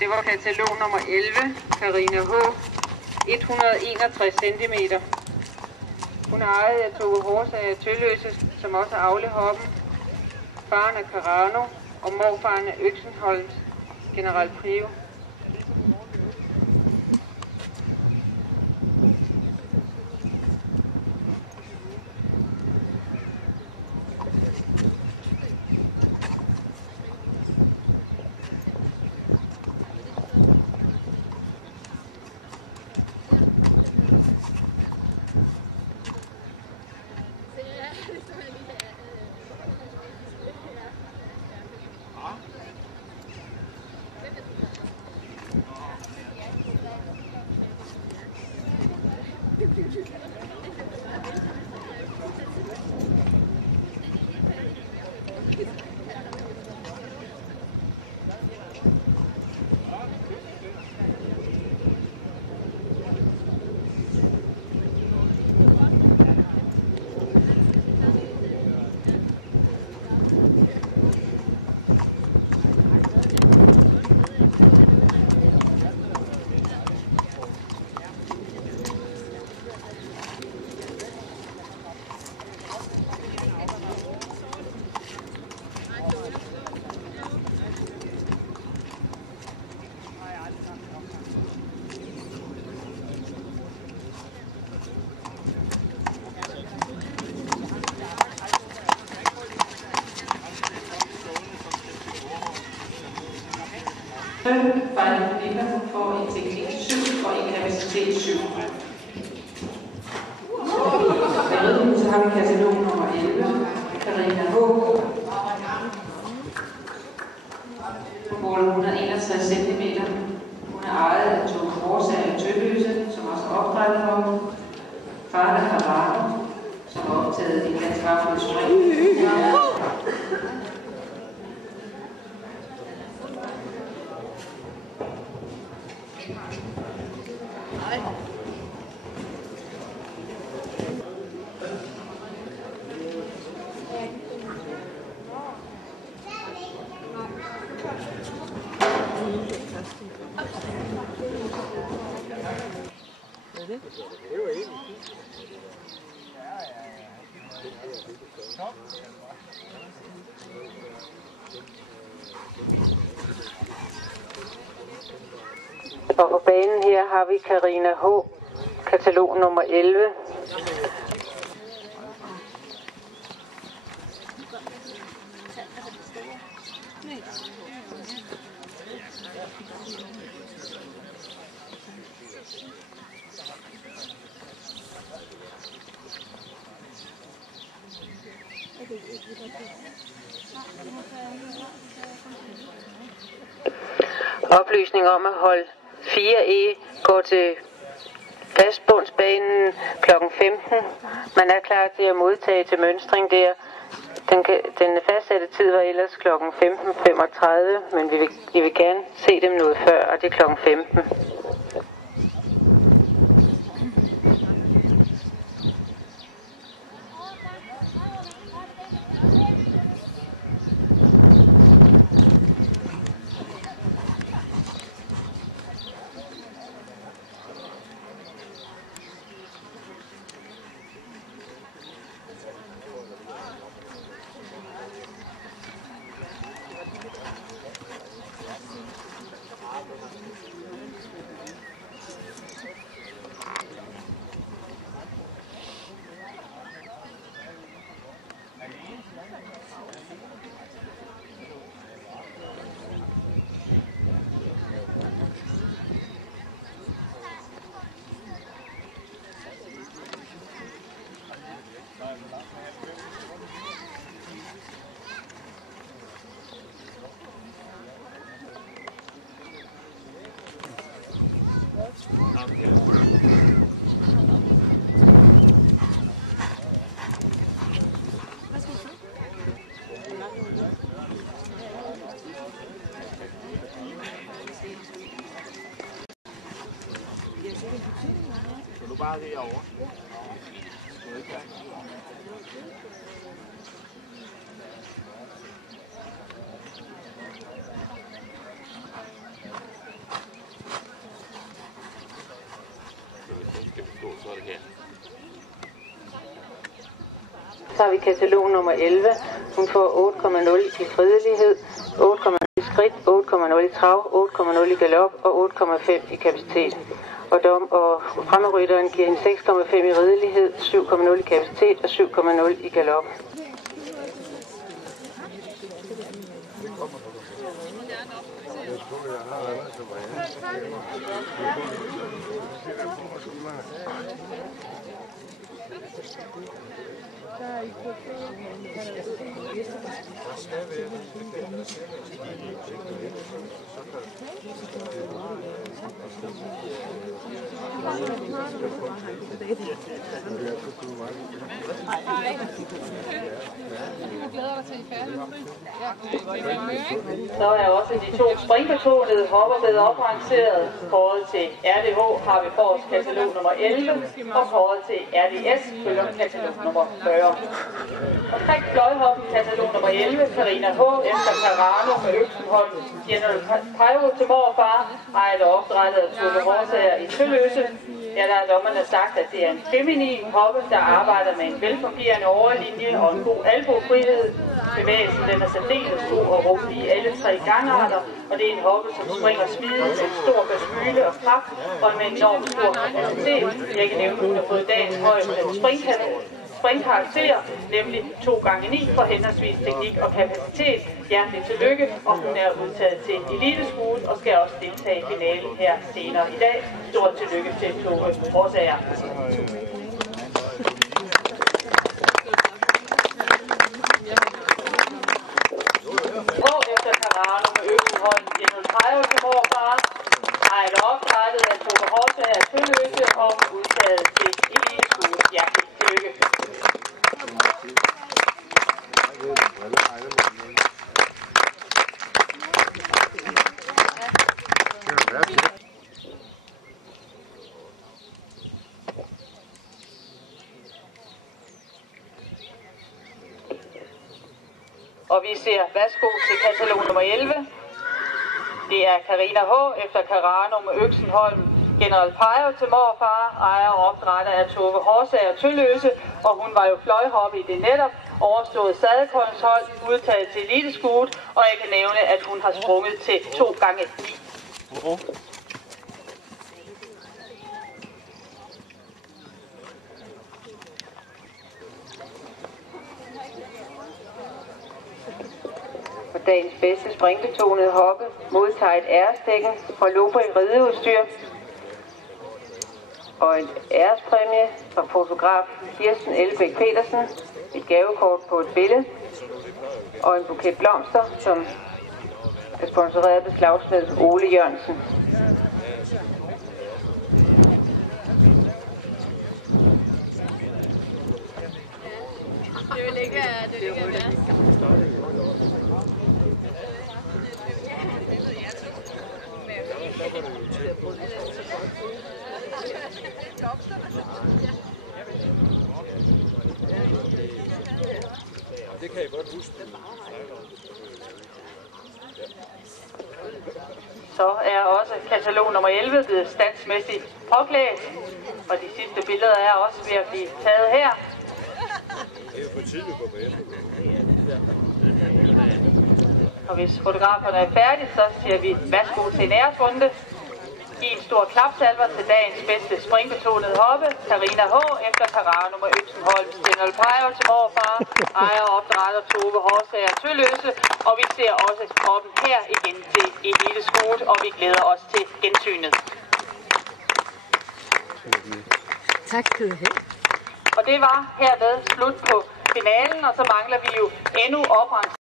Det var katalog nummer 11, Karina H. 161 cm. Hun er ejet af Tove Horsager Tølløse, som også er Avlehoppen. Faren er Carano, og morfaren er Øksenholt, General Prio. Barnefamilier får intelligens 7 og inkapacitet 7. Så har vi katalog nummer 11, Karina H. Hun måler 161 cm. Hun er ejet af Tove Horsager Tølløse, som også er opdrettet for hende. Faren er Carano, som er optaget i Dansk Varefløjtsrøg. Og på banen her har vi Karina H. Katalog nummer 11. Oplysning om at hold 4E går til Fastbundsbanen kl. 15. Man er klar til at modtage til mønstring der. Den fastsatte tid var ellers kl. 15.35, men vi vil gerne se dem noget før, og det er kl. 15. Bare herovre. Så har vi katalog nummer 11. Hun får 8,0 i frivillighed, 8,0 i skridt, 8,0 i trav, 8,0 i galop og 8,5 i kapacitet. Og fremmedrytteren giver hende 6,5 i ridelighed, 7,0 i kapacitet og 7,0 i galop. Så er også de to springbetonede hopper blevet oprangeret. Kåret til RDH har vi forrest katalog nummer 11, og kåret til RDS følger katalog nummer 40. Omkring fløjhoppen katalog nummer 11, Karina H. efter Carano med Øksenholm, General Pyro til morfar, ejet og opdrættet af Tove Horsager i Tølløse. Ja, der har dommerne sagt, at det er en feminin hoppe, der arbejder med en velfungerende overlinje og en god albofrihed. Bevægelsen den er særdeles god og rummelig i alle tre gangarter, og det er en hoppe, som springer smidigt med en stor basmyle og kraft og med en enorm stor kapacitet. Jeg kan nævne, at hun har fået dagens højeste springkarakter, nemlig 2x9 for henholdsvis teknik og kapacitet. Hjertelig tillykke, og hun er udtaget til eliteskole og skal også deltage i finalen her senere i dag. Stort tillykke til Tove Horsager. Efter Carano med Øksenholm, General Pyro til morfar, ejet og opdrættet af Tove Horsager i Tølløse og udtaget til eliteskole. Hjertelig tillykke. Og vi siger værsgo til katalog nummer 11. Det er Karina H. efter Carano med Øksenholm, General Pyro til morfar, ejer og opdrætter af Tove Horsager Tølløse, og hun var jo fløjhoppe i det netop overstået sadekøjenshold, udtaget til eliteskole, og jeg kan nævne, at hun har sprunget til 2x9. For dagens bedste springbetonede hoppe modtager et æresdækken fra Lobo i rideudstyr og en ærespræmie fra fotograf Kirsten Elbæk Petersen, et gavekort på et billede og en buket blomster, som er sponsoreret af beslagsmed Ole Jørgensen. Det vil ikke være. Det kan jeg godt huske. Så er også katalog nummer 11 blevet standsmæssigt påklædt, og de sidste billeder er også ved at blive taget her. Det er jo på tide at gå på efter. Og hvis fotograferne er færdige, så siger vi værsgo til en æresrunde. Giv en stor klapsalver til dagens bedste springbetonede hoppe, Karina H. efter Carano med Øksenholm, General Pyro til morfar, ejer og opdrætter Tove Horsager Tølløse, og vi ser også hoppen her igen til eliteskole, og vi glæder os til gensynet. Tak skal du have. Og det var hermed slut på finalen, og så mangler vi jo endnu oprangering.